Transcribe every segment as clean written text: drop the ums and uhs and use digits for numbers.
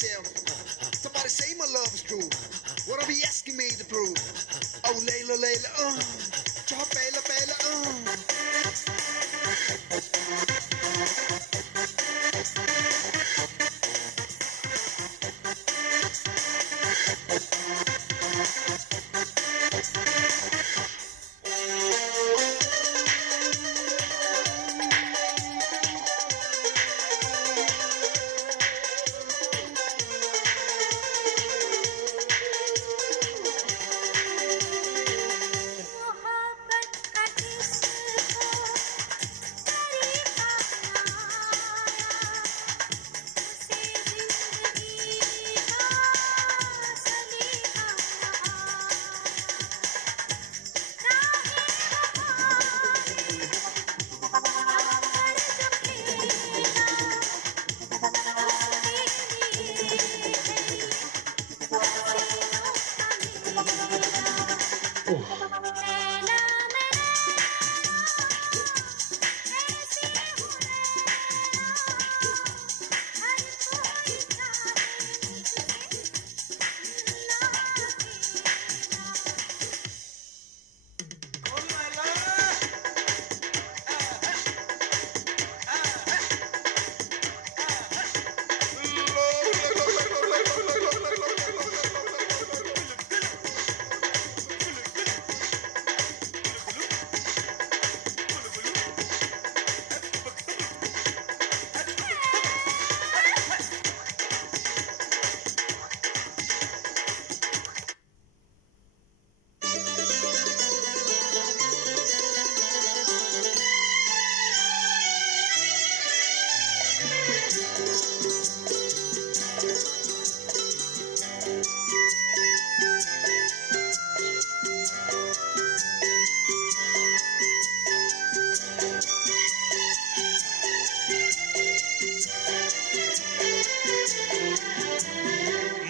myself. Somebody say my love is true. What are you asking me to prove? Oh, Layla, Layla, Cha Pela, Pela,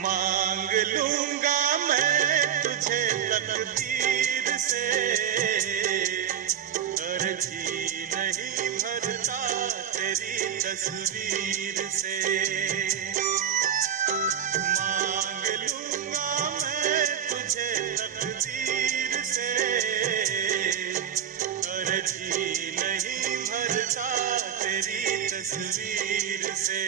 मांग लूंगा मैं तुझे तकदीर से, अर्जी नहीं भरता तेरी तस्वीर से। मांग लूंगा मैं तुझे तकदीर से, अर्जी नहीं भरता तेरी तस्वीर से।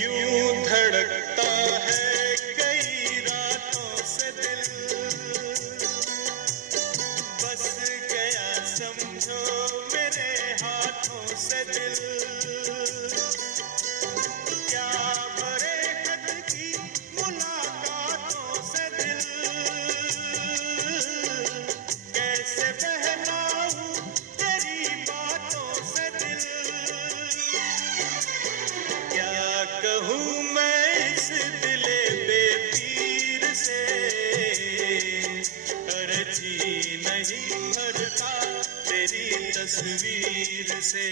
यूं धड़कता है कई रातों से दिल, बस गया समझो मेरे हाथों से दिल। क्या भरे खत की मुलाकातों से दिल, कैसे बहलाऊं तेरी बातों से दिल। क्या कहूँ मैं इस दिले बेपीर से, अर्जी नहीं भरता तेरी तस्वीर से।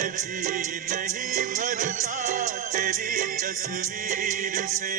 जी नहीं भरता तेरी तस्वीर से।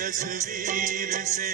तस्वीर से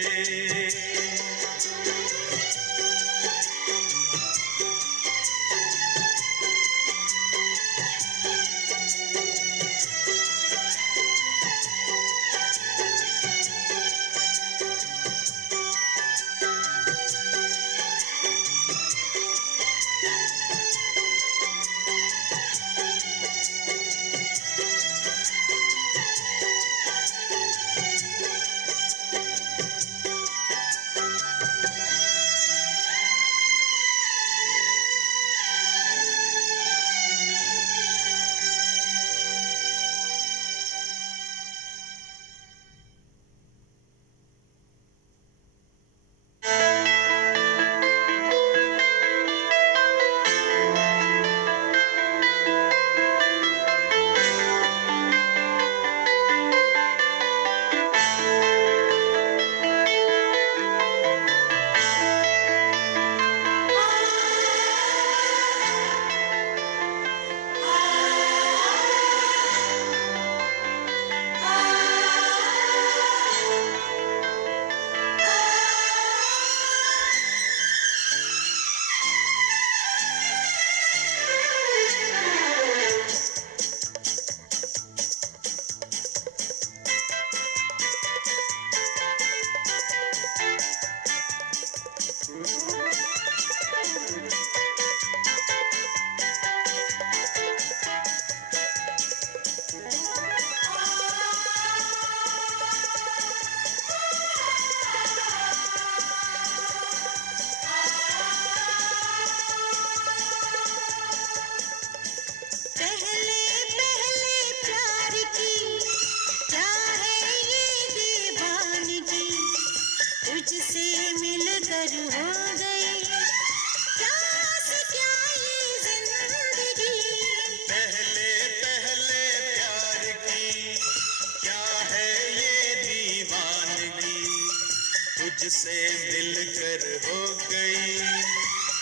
तुझसे मिलकर हो गई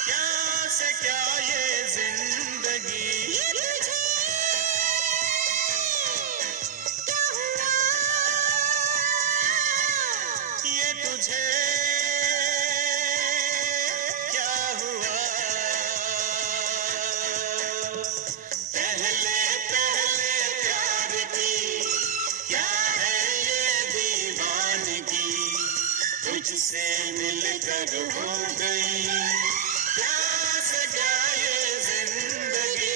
क्या से क्या ये जिंदगी। ये तुझे क्या हुआ। पहले पहले प्यार की क्या है ये दीवानगी। तुझसे मिलकर हो गई क्या से क्या ये जिंदगी।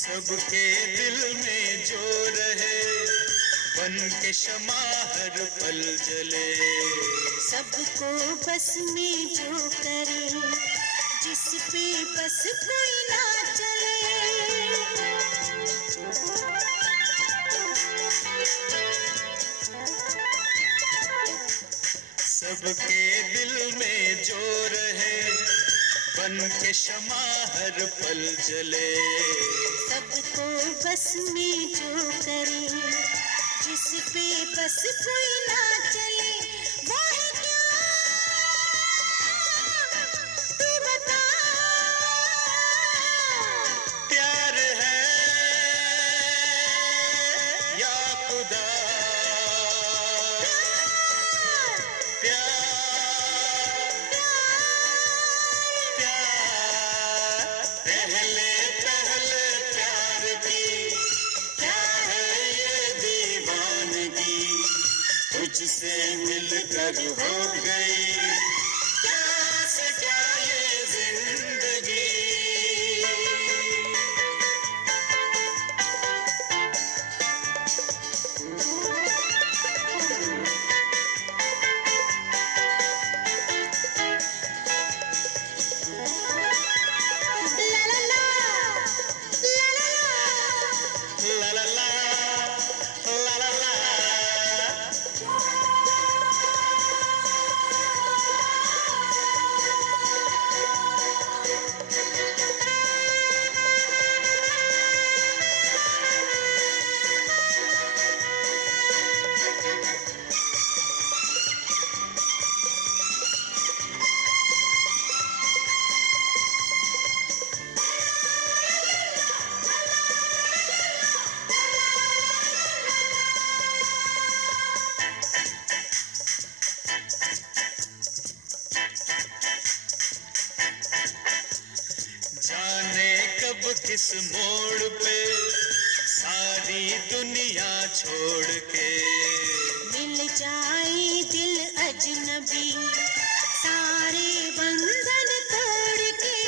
सबके दिल में जो रहे बन के शमा हर पल जले। सब सबको बस में जो करे, जिस पे बस कोई ना चले। सबके दिल में जो रहे, बन के शमा हर पल जले। सबको बस में जो करे, जिस पे बस कोई ना चले। वो है क्या तू बता, प्यार है या खुदा, प्यार प्यार पहले पहले प्यार की क्या है ये दीवानगी, तुझसे मिलकर हो गई क्या से क्या ये जिंदगी। ला ला ला, ला ला ला। ला ला ला ला ला ला। जाने कब किस मोड़ पे सारी दुनिया छोड़ के मिल जाए दिल अजनबी, सारे बंधन तोड़ के।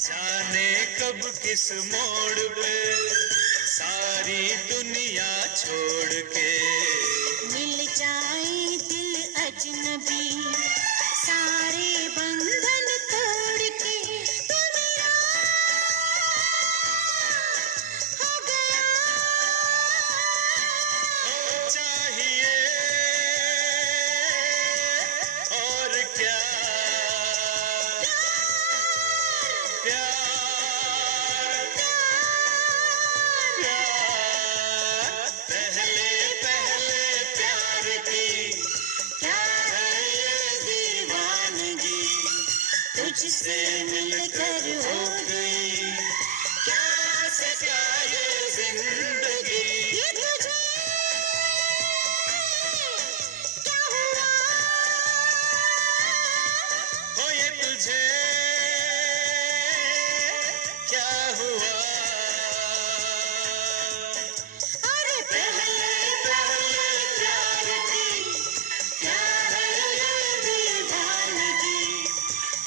जाने कब किस मोड़ पे सारी दुनिया छोड़ के मिल जाए दिल अजनबी, सारे बंधन तोड़ के। तू मेरा हो गया, हो चाहिए और क्या, प्यार प्यार पहले पहले प्यार की क्या है ये दीवानगी, तुझसे मिलकर हो गई क्या से क्या ये जिंदगी। ये तुझे क्या हुआ, हो ये तुझे क्या हुआ, अरे पहले पहले प्यार की क्या है ये दीवानगी,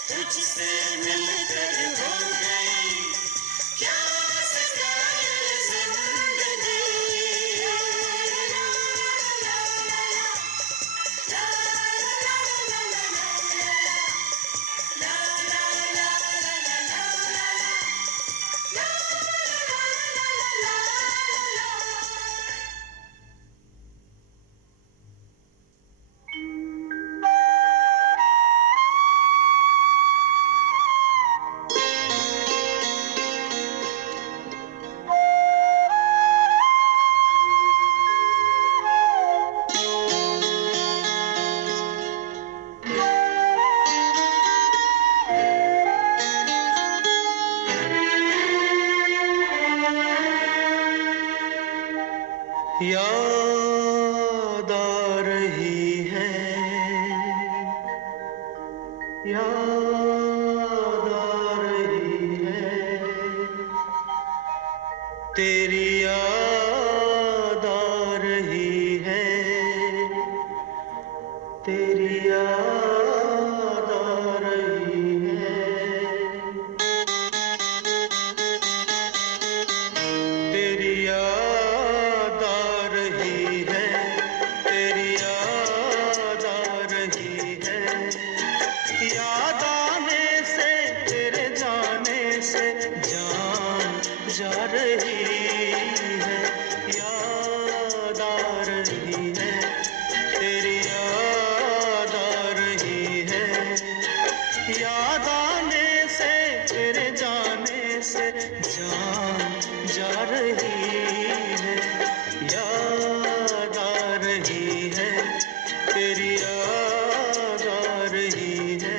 तुझसे मिलकर हो गई क्या से क्या ये जिंदगी। याद आ रही है, याद आ रही है, तेरी याद आ रही है, तेरी याद आ रही है। है, याद आ रही है, तेरी याद आ रही है। याद आने से, तेरे जाने से जान जा रही है, याद आ रही है, तेरी याद आ रही है।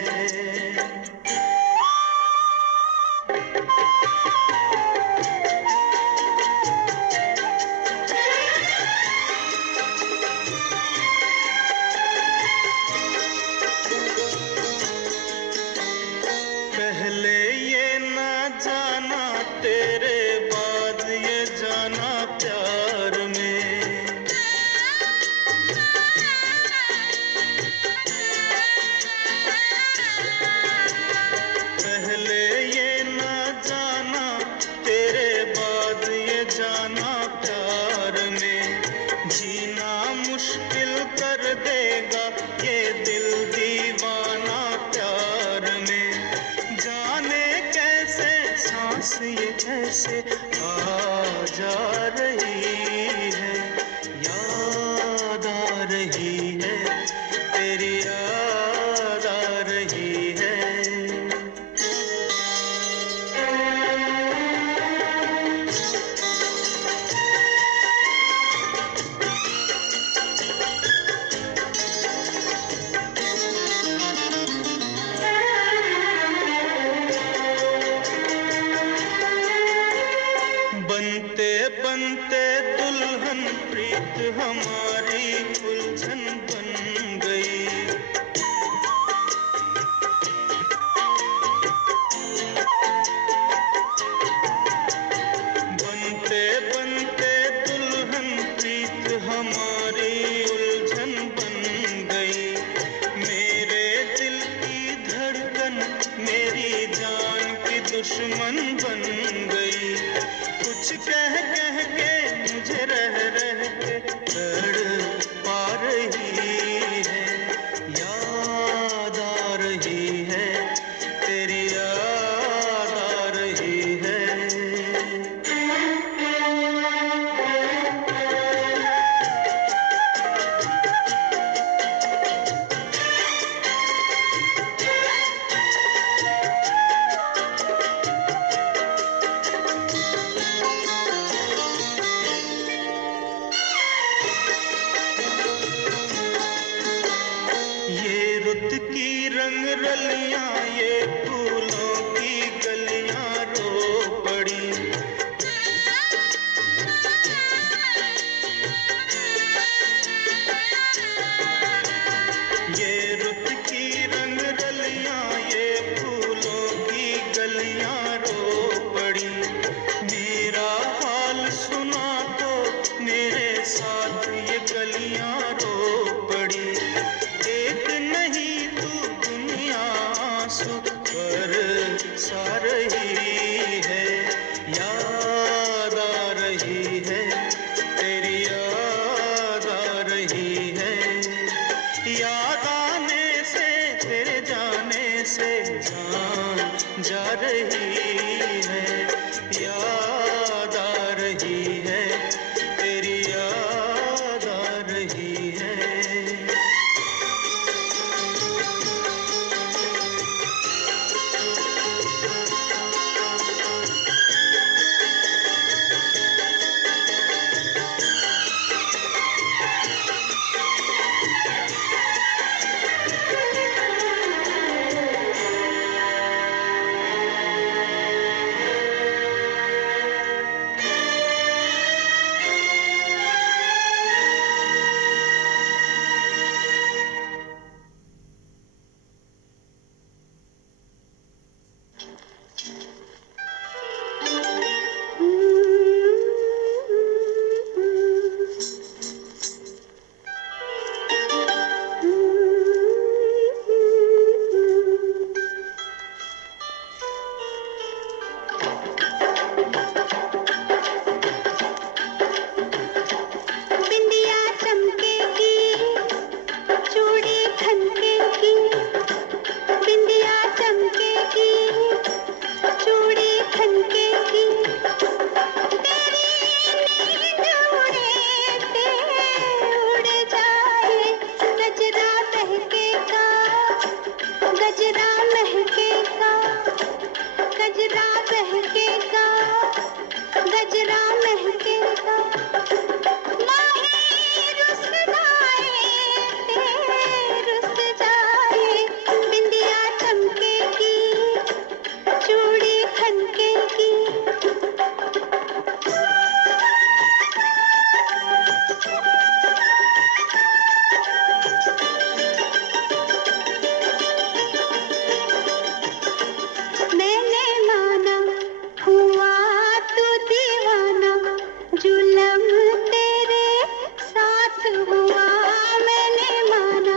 पहले ये ना जाना, तेरे बाद ये जाना प्यार में। पहले ये ना जाना, तेरे बाद ये जाना प्यार में। जीना मुश्किल कर देगा ये दिल दीवाना प्यार में। जाने कैसे सांस ये कैसे आ जा रही है, याद आ रही है, तेरी याद आ रही है। बनते बनते दुल्हन प्रीत हमारी उलझन बन गई। बनते बनते दुल्हन प्रीत हमारी उलझन बन गई। मेरे दिल की धड़कन मेरी जान की दुश्मन बन गई। कुछ कह कह के मुझे रह रह के तड़पा रही है, याद आ रही है, तेरी याद आ रही है। ये रुत की रंग रलियां, ये फूलों की गलियां रो पड़ी। ये रुत की रंग रलियां, ये फूलों की गलियां रो पड़ी। मेरा हाल सुना तो मेरे साथ ये गलियां रो पड़ी। एक नहीं तू दुनिया आंसू बरसा रही है, याद आ रही है, तेरी याद आ रही है। याद आने से, तेरे जाने से जान जा रही है, याद आ रही है, तेरी याद आ रही है। जुलम तेरे साथ हुआ, मैंने माना,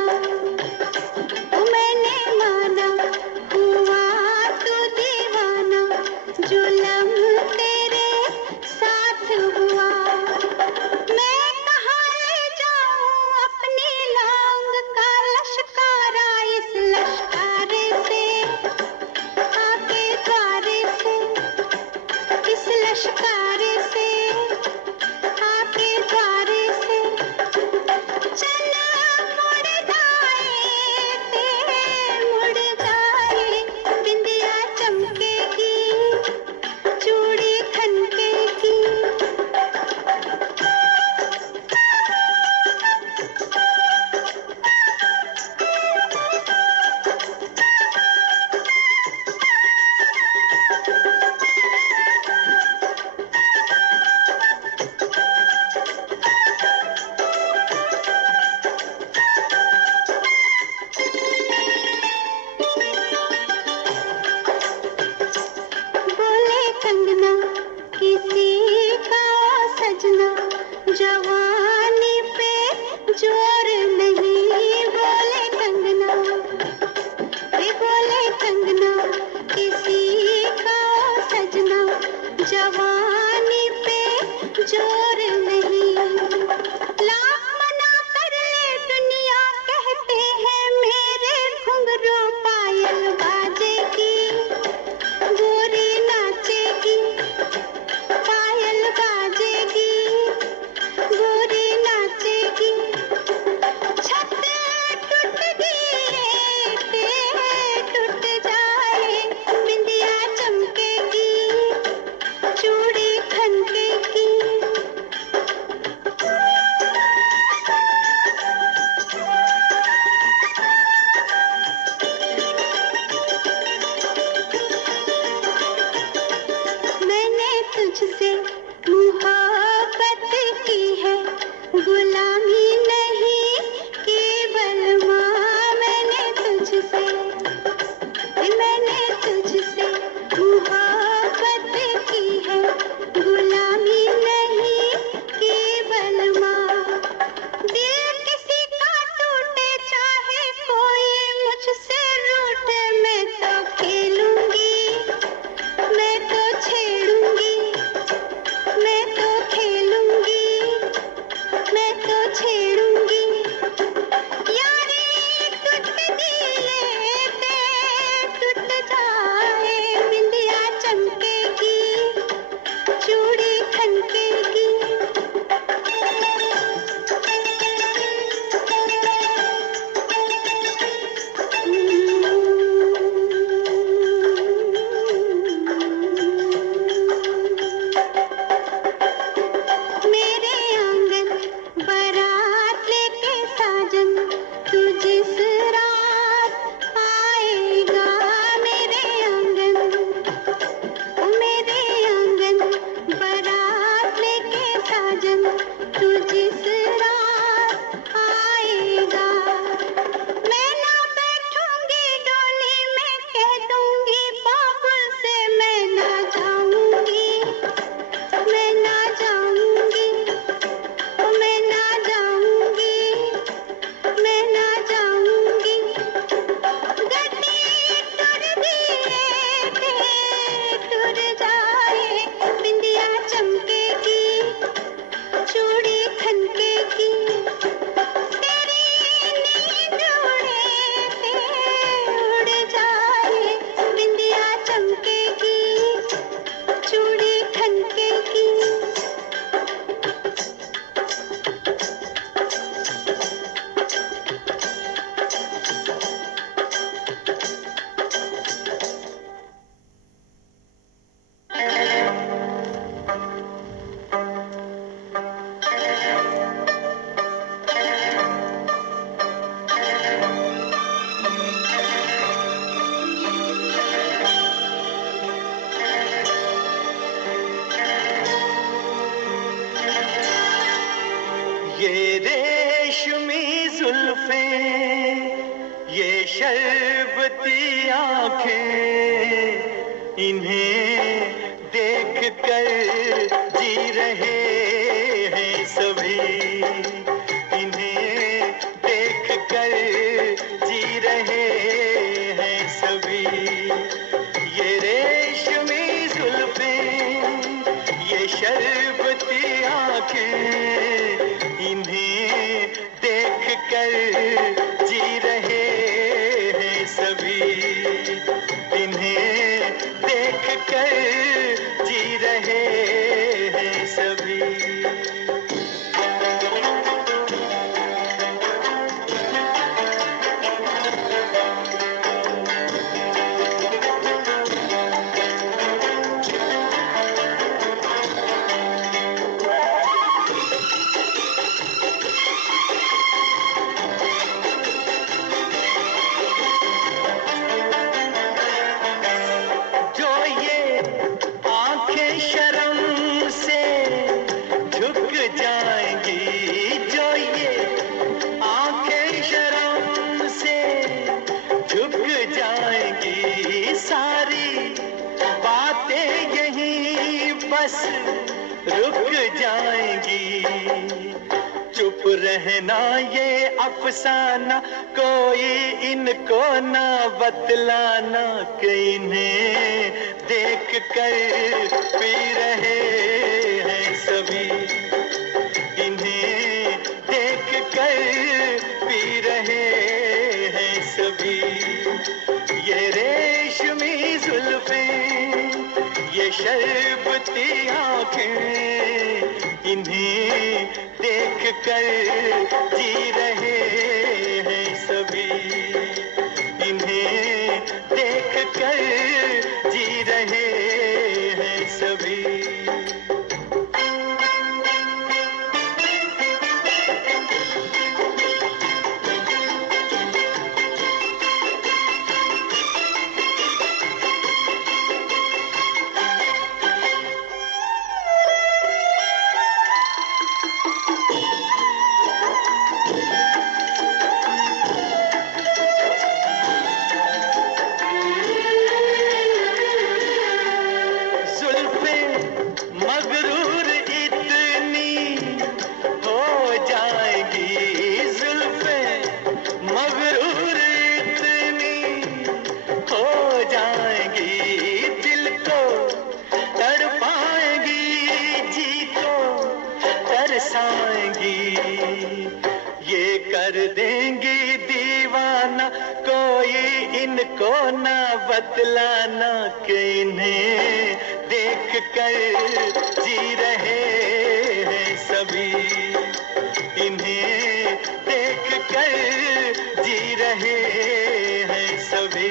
मैंने माना, हुआ तू दीवाना, जुलम तेरे साथ हुआ। मैं कहाँ ले जाऊं अपनी लौंग का लश्कारा, इस लश्कारे से आके द्वारे से, इस लश्कारे से आके द्वारे से, चल मुड़ जाए मुड़ जाए, बिंदिया चमकेगी, चूड़ी खनकेगी। बोले कंगना किसी का सजना, जवानी पे जोर नहीं, बोले कंगना, रे बोले कंगना, किसी का सजना, जवानी पे जोर नहीं। लाख मना कर ले दुनिया, कहते हैं मेरे घुंघरू पायल बाजेगी, गोरी नाचेगी, पायल बाजेगी, गोरी नाचेगी। छत टूट गई टूट जाए, बिंदिया चमकेगी, चूड़ी खनकेगी। मैंने तुझसे मोहब्बत की है, गुलामी नहीं केवल माँ, मैंने तुझसे मोहब्बत की है, गुलामी नहीं केवल माँ। दिल किसी का टूटे चाहे कोई मुझसे रूठे, मैं तो खेलूंगी, मैं तो छेड़ूंगी, मैं तो खेलूंगी, मैं तो छेड़ूंगी। यारी टूट दिए टूट जाए, बिंदिया चमकेगी, चूड़ी खनकेगी। मेरे आंगन बारात लेके साजन, तू जिस रात आएगा, मेरे आंगन बारात लेके साजन, तू जिस रात आएगा। मैं ना बैठूंगी डोली में, कह दूंगी बाबुल से मैं ना जाऊंगी, मैं ना जाऊंगी, मैं ना जाऊंगी, मैं ना जाऊंगी। गड्डी टूट दिए टूट जाए, बिंदिया चमकेगी, चूड़ी खनकेगी। तेरी नींद उड़ जाए, बिंदिया चमकेगी, चूड़ी खनकेगी। ये रेशमी जुल्फें, ये शरबती आंखें, इन्हें देख कर जी रहे इन्हें देख कर जी रहे हैं सभी। ये रेशमी जुल्फें, ये शरबती आंखें, इन्हें देख कर जी रहे हैं सभी। इन्हें देख कर जी रहे हैं सभी। जो ये आंखें शर्म से झुक जाएंगी, जो ये आंखें शर्म से झुक जाएंगी, सारी बातें यहीं बस रुक जाएंगी। चुप रहना ये अफसाना, कोई इनको ना बतलाना कि इन्हें देख कर पी रहे हैं सभी। इन्हें देख कर पी रहे हैं सभी। ये रेशमी जुल्फें, ये शरबती आंखें, इन्हें देख कर जी रहे हैं सभी। इन्हें देख कर जी रहे हैं सभी। जुल्फें मगरूर इतनी हो जाएगी, जुल्फें मगरूर इतनी हो जाएगी, दिल को तड़पाएंगी, जी को तरसाएंगी। ये कर देंगी दीवाना, कोई इनको ना बतलाना कि इन्हें देख कर जी रहे हैं सभी। इन्हें देख कर जी रहे हैं सभी।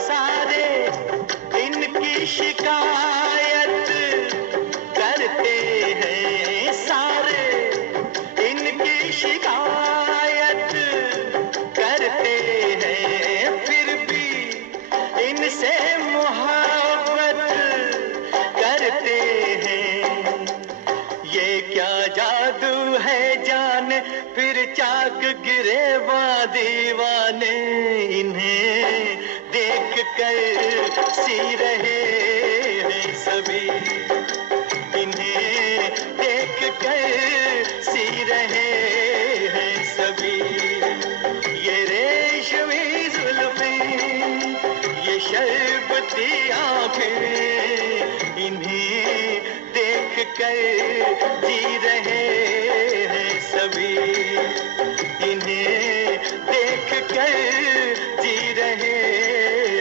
सारे इनकी शिकायत करते हैं, सारे इनकी शिकायत करते हैं, फिर भी इनसे मोहब्बत करते हैं। ये क्या जादू है जाने, फिर चाक गिरे दीवाने, इन्हें देख कर सी रहे हैं सभी। इन्हें देख कर सी रहे हैं सभी। ये रेशमी जुल्फें, ये शरबती आंखें, इन्हें देख कर जी रहे हैं सभी। इन्हें देख कर जी रहे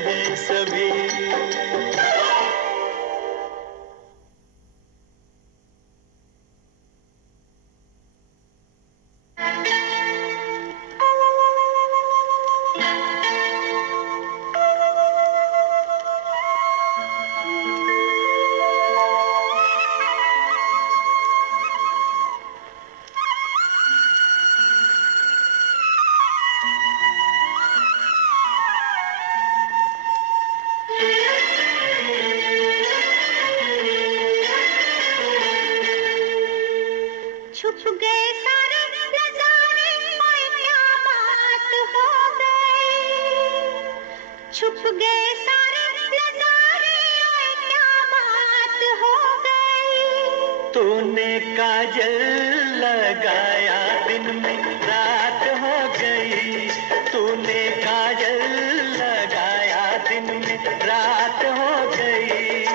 हैं सभी। छुप गए सारे नजारे, ओए क्या बात हो गई। तूने काजल लगाया दिन में रात हो गई, तूने काजल लगाया दिन में रात हो गई।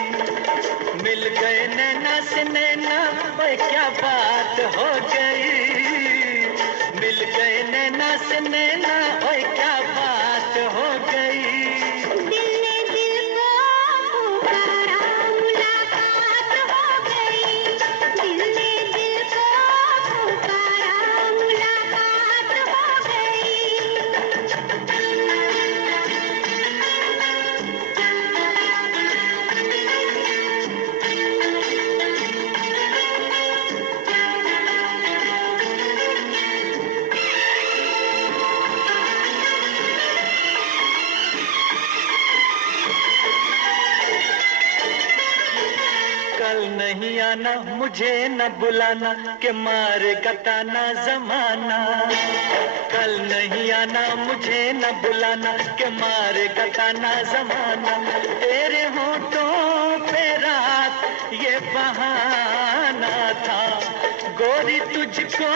मिल गए नैना से नैना, ओए क्या बात हो गई। मिल गए नैना से नैना, ओए क्या बात हो गई। दिल ने दिल को पुकारा, मुलाकात हो गई। दिल ने दिल को पुकारा, मुलाकात हो गई। कल नहीं आना, मुझे न बुलाना, के मारेगा ताना जमाना। कल नहीं आना, मुझे न बुलाना, के मारेगा ताना जमाना। तेरे होठों पे रात ये बहाना था, गोरी तुझको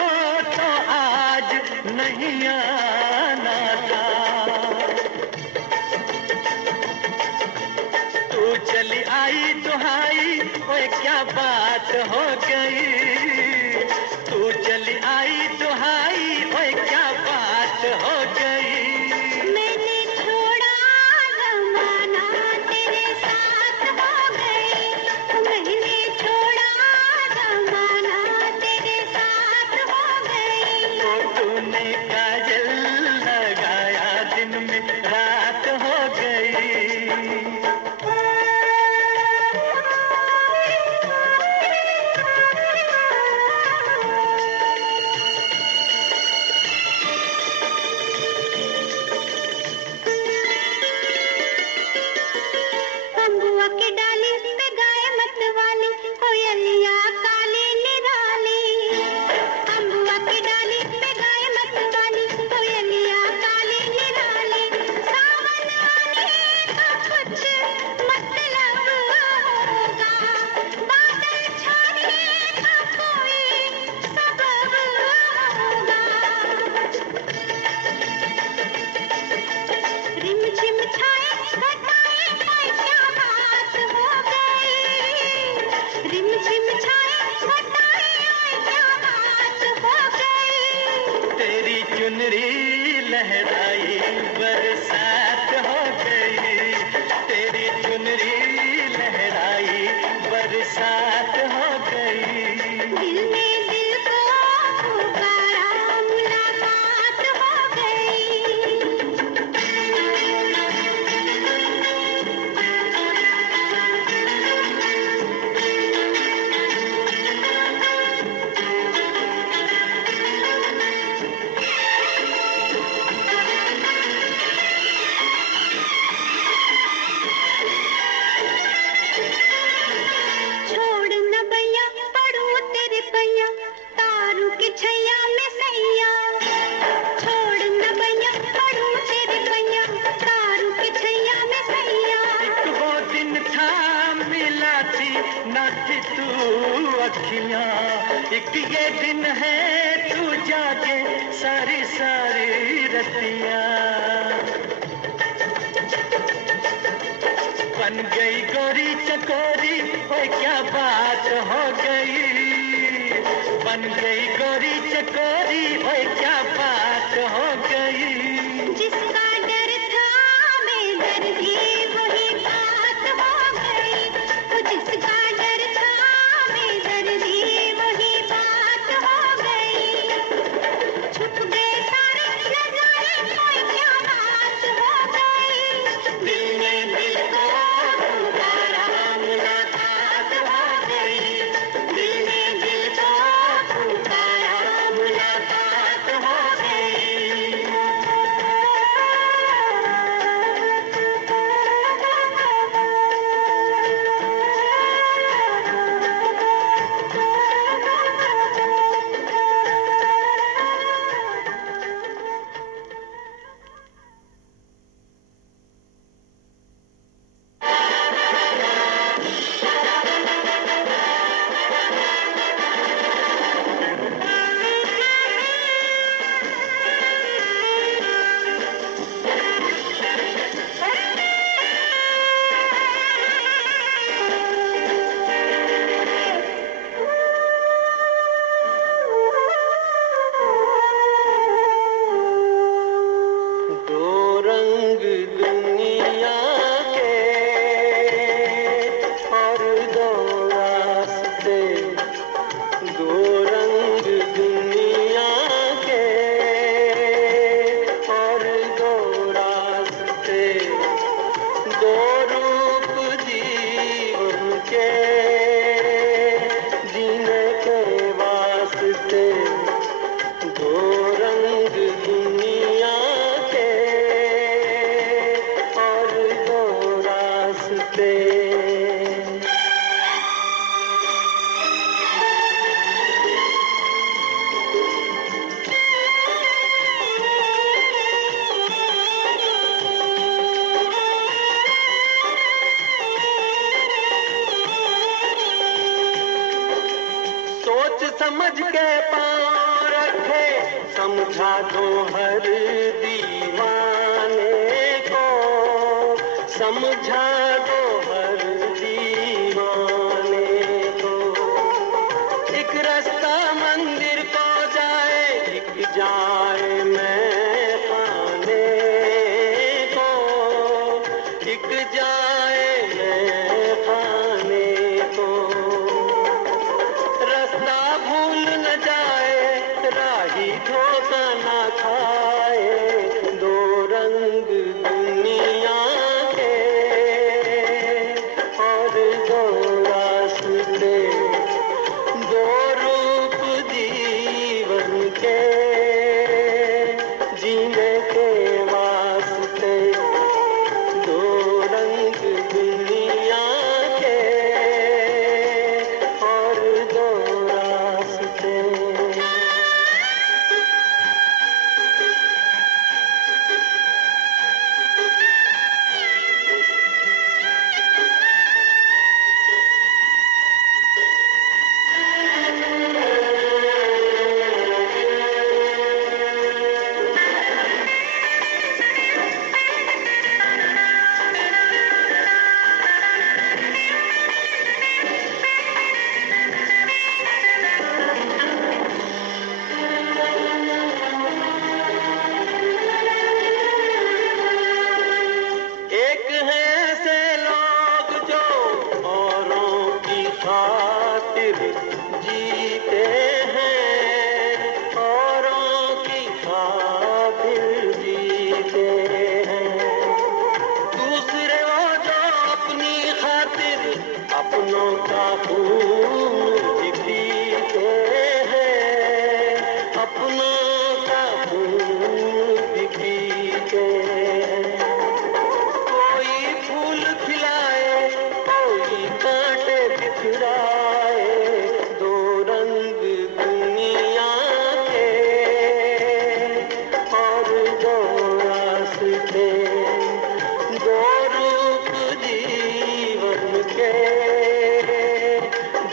तो आज नहीं आना था। तू चली आई दुहाई, ओए क्या बात हो गई। तू चली आई दुहाई, ओए क्या बात हो गई। मैंने छोड़ा जमाना, तेरे साथ हो गई। मैंने छोड़ा जमाना, तेरे साथ हो गई। तो तूने काजल लगाया दिन में रात हो गई। अम्बुआ की डाली पे गाए मतवाली, कोयलिया काली निराली। अम्बुआ की डाली पे गाए मतवाली, कोयलिया काली निराली। सावन आने का कुछ मतलब होगा, बादल छाने का कोई सबब होगा। रिम झिम छाए घटाए, ओए क्या बात हो गई। रिम झिम छाए घटाए, ओए क्या बात हो गई। तेरी चुनरी लहराई बरसात हो गई, तेरी चुनरी लहराई बरसात हो गई। दिल ने दिल को पुकारा, मुलाकात हो छोड़ न भैया पढ़ूं तेरे पैया, तारू की छैया में सैया। छोड़ न भैया पढ़ूं तेरे पैया, तारू की छैया में सैया। एक वो दिन था मिला थी न थी तू अखियां, एक ये दिन है तू जागे सारी सारी रतियां। बन गई गोरी चकोरी, ओए क्या बात हो गई। बन गई गोरी चकोरी, ओए क्या बात हो गई। जिसका डर था बेदर्दी, वही बात हो गई। वो जिसका डर था बेदर्दी, वही बात हो गई। छुप गए सारे नजारे, ओए क्या बात हो गई। दिल ने दिल को पुकारा, मुलाकात हो गई। दिल ने दिल को पुकारा, मुलाकात हो गई। के पाँव रखे, समझा दो हर दीवाने को, समझा दो हर दीवाने को। एक रास्ता मंदिर को जाए, एक जाए मैं खाने को, एक जाए मैं खाने को। रास्ता भूल न जाए, राही धोखा न खाए, दो रंग दुनिया के और दो रास्ते, दो रूप जीवन के, जीने के वास्ते, दो रंग दुनिया के और दो रास्ते। एक है ऐसे लोग जो औरों की खातिर जीते हैं, औरों की खातिर जीते हैं। दूसरे वो जो अपनी खातिर अपनों का खून भी पीते हैं, अपनों का खून भी पीते हैं। कोई फूल खिलाए, कोई कांटे बिखराए, दो रंग दुनिया के और दो रास्ते, दो रूप जीवन के,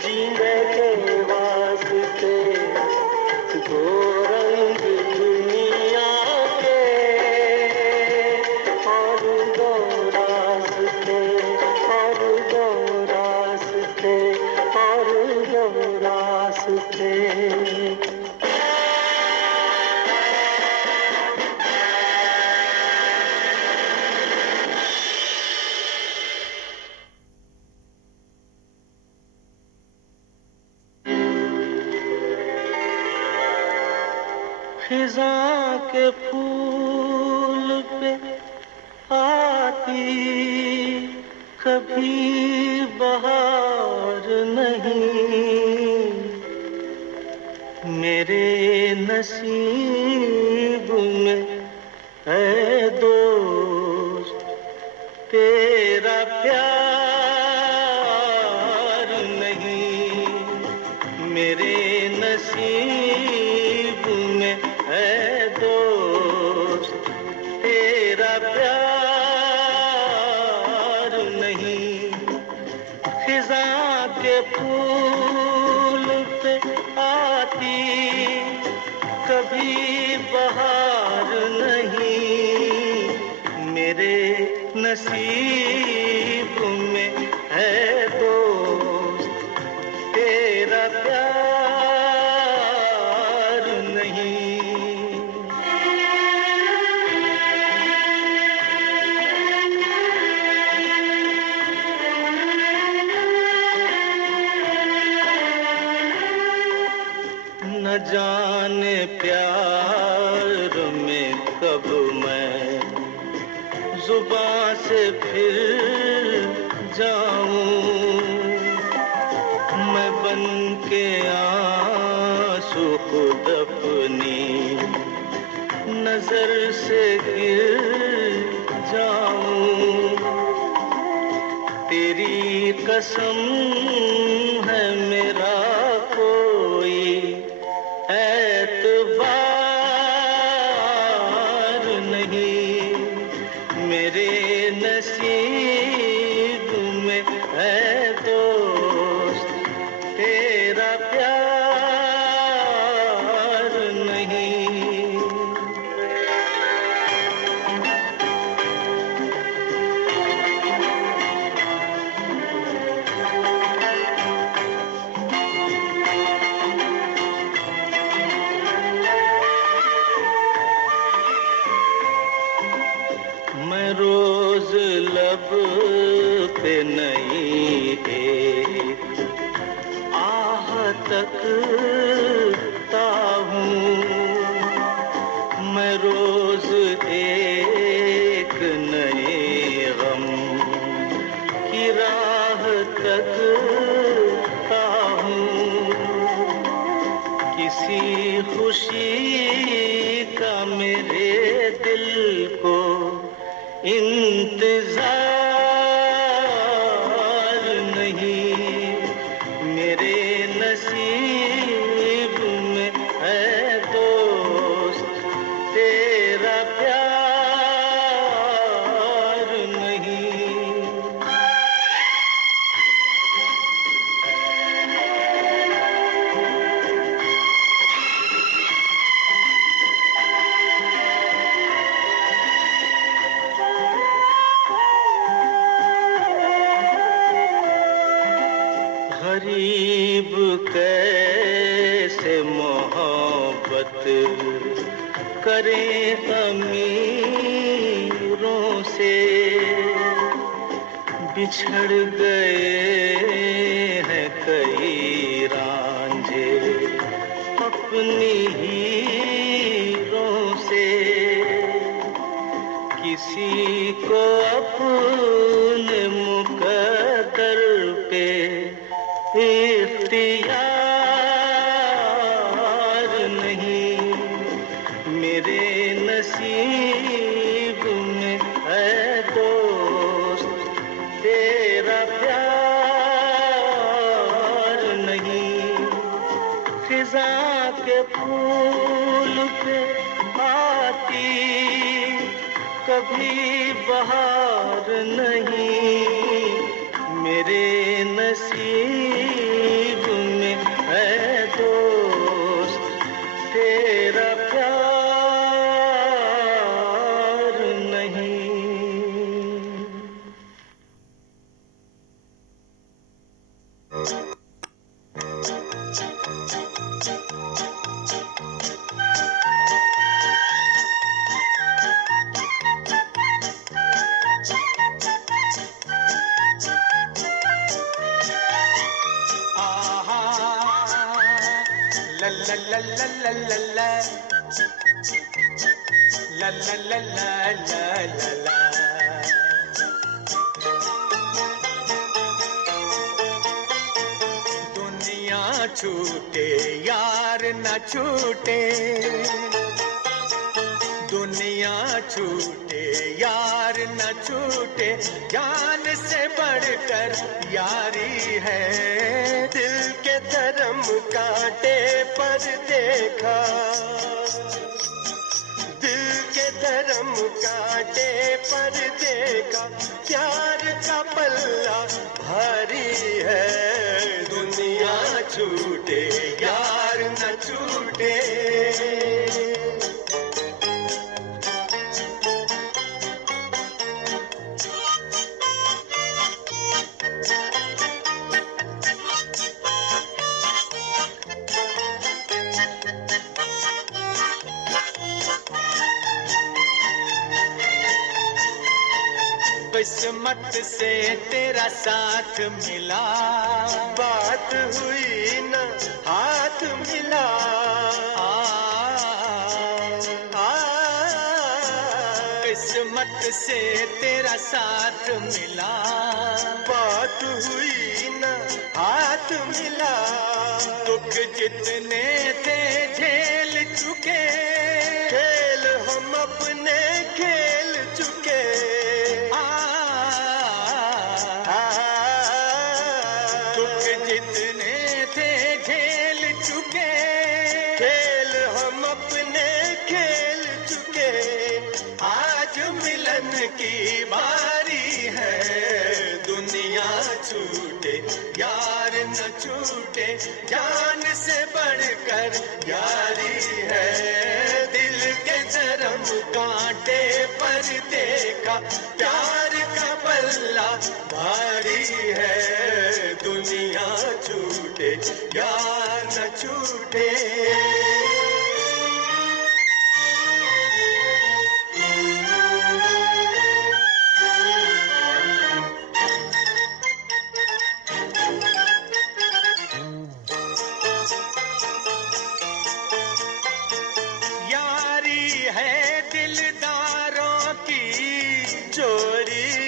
जीने के वास्ते, दो रंग दुनिया के और दो रास्ते, और दो रास्ते, और दो रास्ते। खिज़ां के फूल पे आती कभी बहार नहीं, मेरे नसीब में है दोस्त तेरा प्यार नहीं, मेरे नसीब में है दोस्त तेरा प्यार नहीं। खिज़ां के फूल पे आती कभी बहार नहीं, मेरे नसीब में है दोस्त तेरा प्यार नहीं। न जाने प्यार में कब मैं जुबां से फिर जाऊं, मैं बन के आंसू खुद अपनी नजर से गिर जाऊं। तेरी कसम है मेरा कोई एतबार नहीं, मेरे नसीब में है दोस्त तेरा प्यार मैं रोज लब पे नई एक आह तकता हूँ। मैं रोज एक नए गम की राह तकता हूँ। किसी खुशी का मेरे दिल को इंतजार नहीं। मेरे नसीब में है दोस्त तेरा प्यार नहीं। गरीब कैसे मोहब्बत करें अमीरों से। बिछड़ गए हैं कई रांझे अपनी हीरों से। किसी को अपने मुकद्दर पे इख्तियार नहीं। मेरे नसीब में है दोस्त तेरा प्यार नहीं। खिज़ा के फूल पे आती कभी बहार नहीं। मेरे नसीब में है दोस्त तेरा प्यार नहीं। दुनिया छूटे यार न छूटे। दुनिया छूटे यार न छूटे। जान से बढ़कर यारी है। दिल के धर्म कांटे पर देखा। दिल के धर्म कांटे पर देखा। प्यार का पल्ला भारी है। दुनिया छूटे यार न छूटे। किस्मत से तेरा साथ मिला। बात हुई न हाथ मिला। किस्मत से तेरा साथ मिला। बात हुई न हाथ मिला। दुख जितने थे झेल चुके। खेल हम अपने खेल चुके। दुख जितने थे झेल चुके। खेल हम अपने खेल चुके। आज मिलन की बारी है। दुनिया छूटे यार न छूटे। जान से बढ़कर यारी है। दिल के धर्म कांटे पर देखा। प्यार का पल्ला भारी है। दुनिया छूटे यार न छूटे।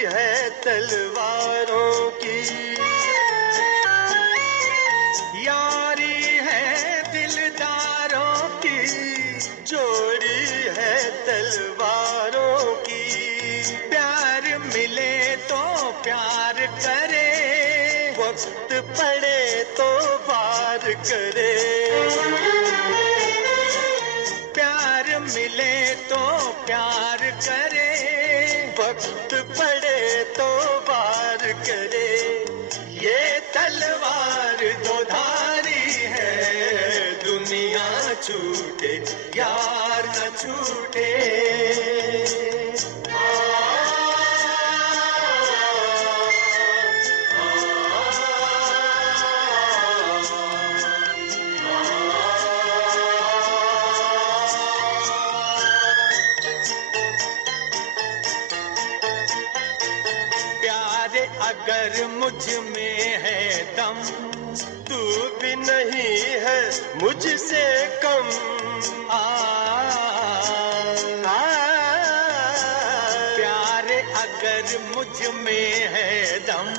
है तलवारों की, यारी है दिलदारों की, जोड़ी है तलवारों की। प्यार मिले तो प्यार करे, वक्त पड़े तो वार करे। प्यार मिले तो प्यार करे, वक्त पड़े तो वार करे। ये तलवार दो धारी है, दुनिया छूटे यार न छूटे। अगर मुझ में है दम, तू भी नहीं है मुझसे कम। प्यारे अगर मुझ में है दम,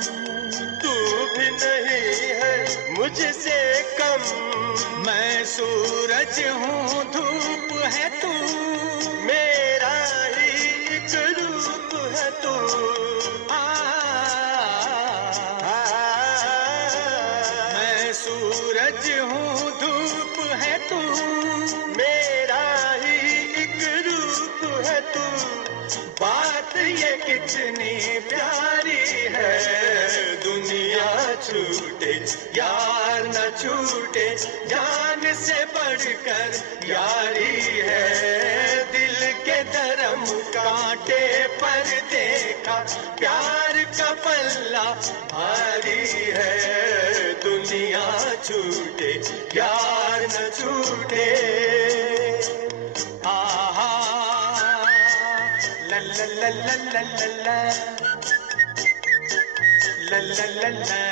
तू भी नहीं है मुझसे कम। मैं सूरज हूँ धूप है तू, मेरा ही एक रूप है तू। सूरज हूँ धूप है तू, मेरा ही एक रूप है तू। बात ये कितनी प्यारी है, दुनिया छूटे यार न छूटे। जान से बढ़कर यारी है, दिल के धर्म कांटे पर देखा, प्यार का पल्ला भारी है। दुनिया छूटे यार न छूटे। आहा ला ला ला ला ला ला ला ला ला ला ला।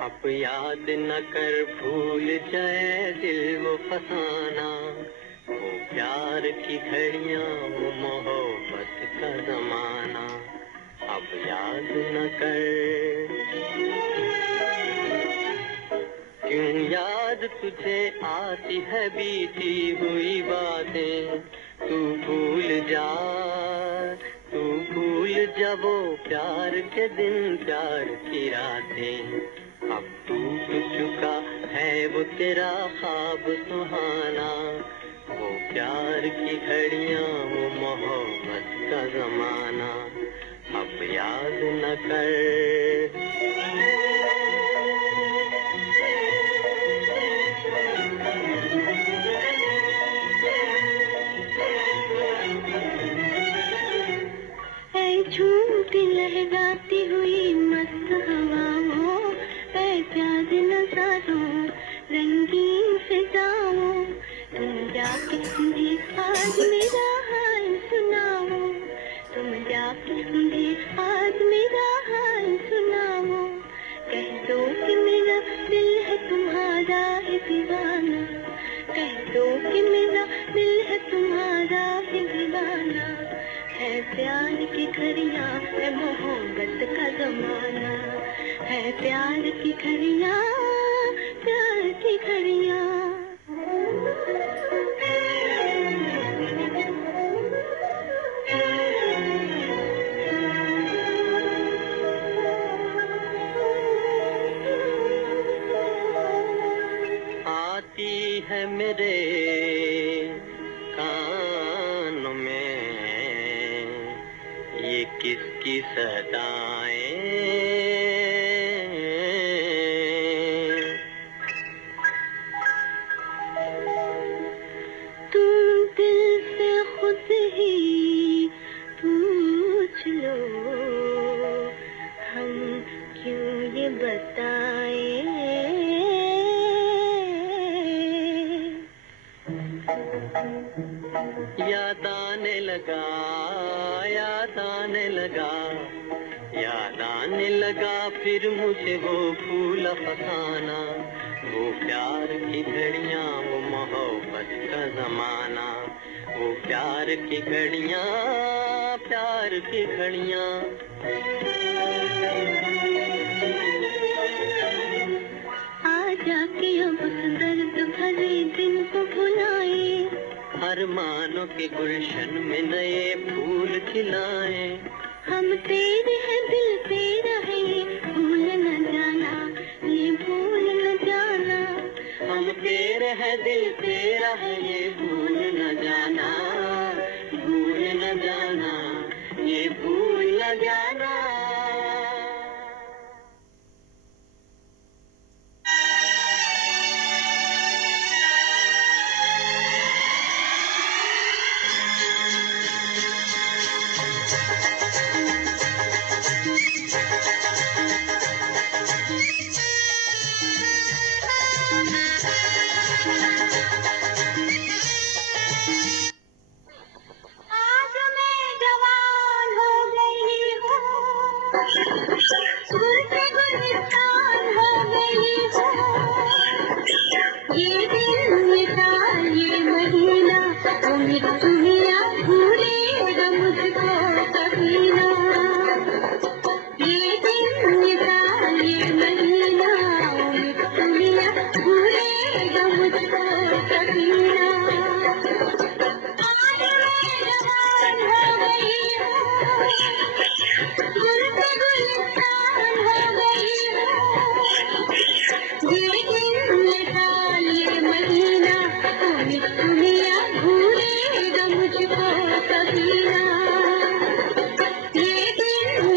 अब याद न कर भूल जाए दिल वो फसाना, वो प्यार की घड़ियां वो मोहब्बत का जमाना। अब याद न कर, क्यों याद तुझे आती है बीती हुई बातें। तू भूल जा वो प्यार के दिन, प्यार की रातें। अब टूट चुका है वो तेरा ख्वाब सुहाना, वो प्यार की घड़ियां वो मोहब्बत का जमाना। अब याद न कर। झूमती लहराती हुई मस्त हवाओं, प्यार नजारों रंगीन फिजाओं। तुम जाके मुझे आज मेरा हाल सुनाओ, तुम जाके मुझे आज मेरा हाल सुनाओ। कह दो कि मेरा दिल है तुम्हारा है दीवाना, कह दो कि मेरा दिल है तुम्हारा प्यार की घड़ियां है मोहब्बत का जमाना है प्यार की घड़ियां प्यार की घड़ियां आती है मेरे कानों में ये किसकी सदाएं तुम दिल से खुद ही पूछ लो हम क्यों ये बताएं याद आने लगा याद आने लगा याद आने लगा फिर मुझे वो फूल फसाना वो प्यार की घड़ियां वो मोहब्बत का जमाना वो प्यार की घड़ियां प्यार की घड़ियां आजा के अब उस दर्द भरे दिन को भुलाए अरमानों के गुलशन में नए फूल खिलाए हम तेरे हैं दिल तेरा है ये भूल न जाना ये भूल न जाना हम तेरे हैं दिल तेरा है ये भूल न जाना भूल न जाना ये भूल न जाना आज मैं जवान हो गई हूँ गुल से गुलिस्तान हो गई हूँ ये दिन ये साल ये महीना उम्मीद दुनिया भूलेगा मुझको कभी ना ये दिन ये साल ये महीना उम्मीद दुनिया भूलेगा मुझको कभी ना मुझको कभी ना ये दिन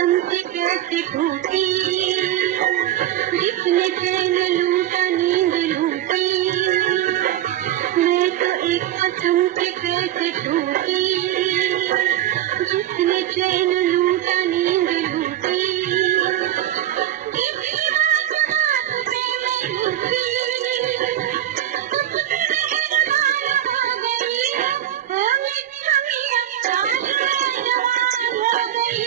कसम से कैसे टूटी, जिसने चैन लूटा नींद लूटी, मैं तो एक कसम से कैसे टूटी, जिसने चैन लूटा नींद लूटी, किसी बात बात पे मैं रूठी, उसकी मेहरबान हो गई, ओ मिठा मिया जान जवान हो गई,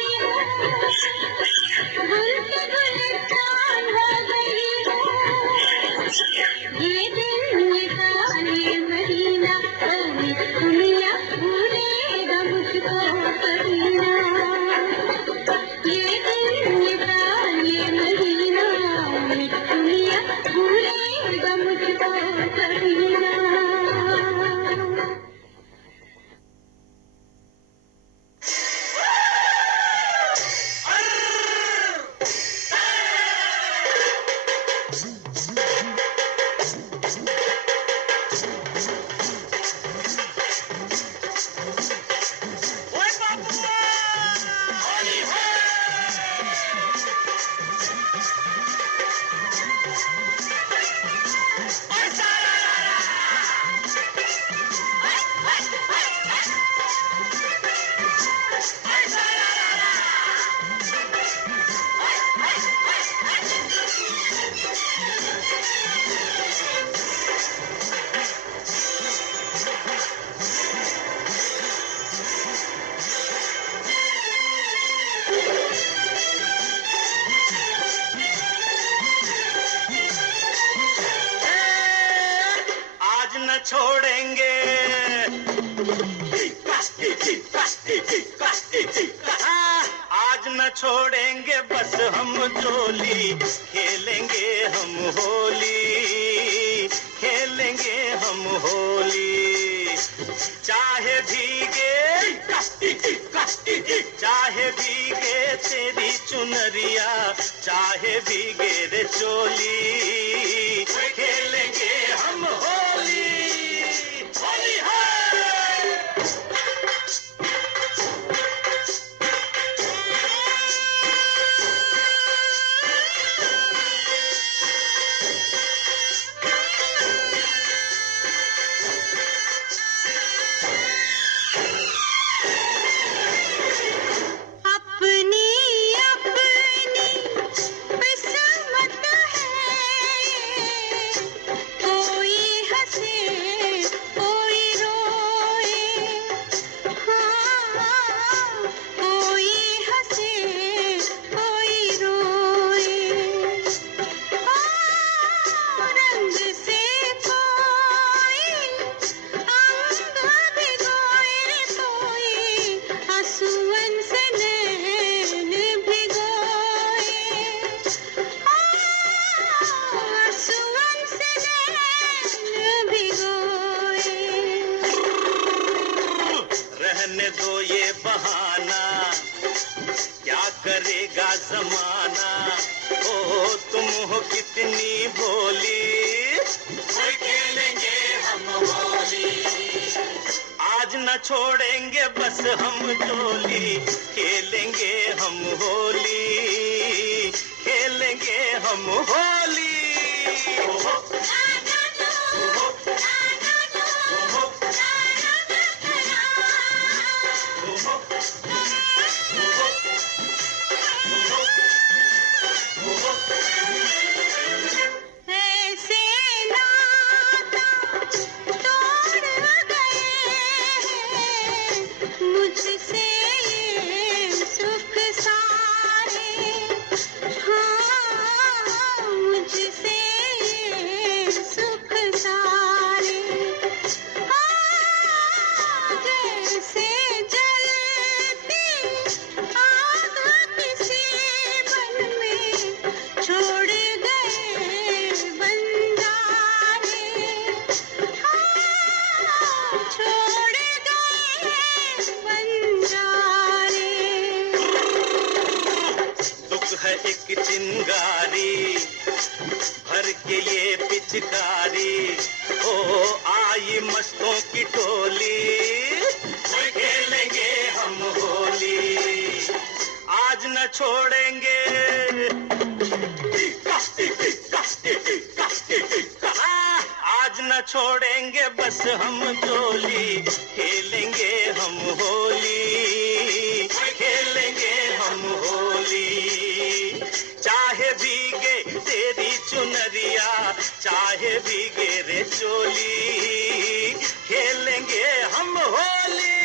गुल से गुलिस्तान हो गई, ये दिन ये साल ये महीना, ओ मिठा मिया भूलेगा मुझको कभी ना, ये दिन ये साल ये महीना, मिठा मिया भूलेगा मुझको कभी ना। छोड़ेंगे आज न छोड़ेंगे बस हम चोली, खेलेंगे हम होली, खेलेंगे हम होली, चाहे भीगे तेरी चुनरिया, चाहे भीगे रे चोली, खेलेंगे हम होली, होली है। रहने दो ये बहाना, क्या करेगा जमाना, ओ तुम हो कितनी भोली, खेलेंगे हम होली, आज न छोड़ेंगे बस हम चोली, खेलेंगे हम होली, खेलेंगे हम होली। है एक चिंगारी भर के ये पिचकारी, ओ आई मस्तों की टोली, खेलेंगे हम होली, आज न न छोड़ेंगे, आज न छोड़ेंगे बस हम डोली, खेलेंगे हम होली, खेलेंगे हम होली। चाहे भीगे तेरी चुनरिया, चाहे भीगे रे चोली, खेलेंगे हम होली।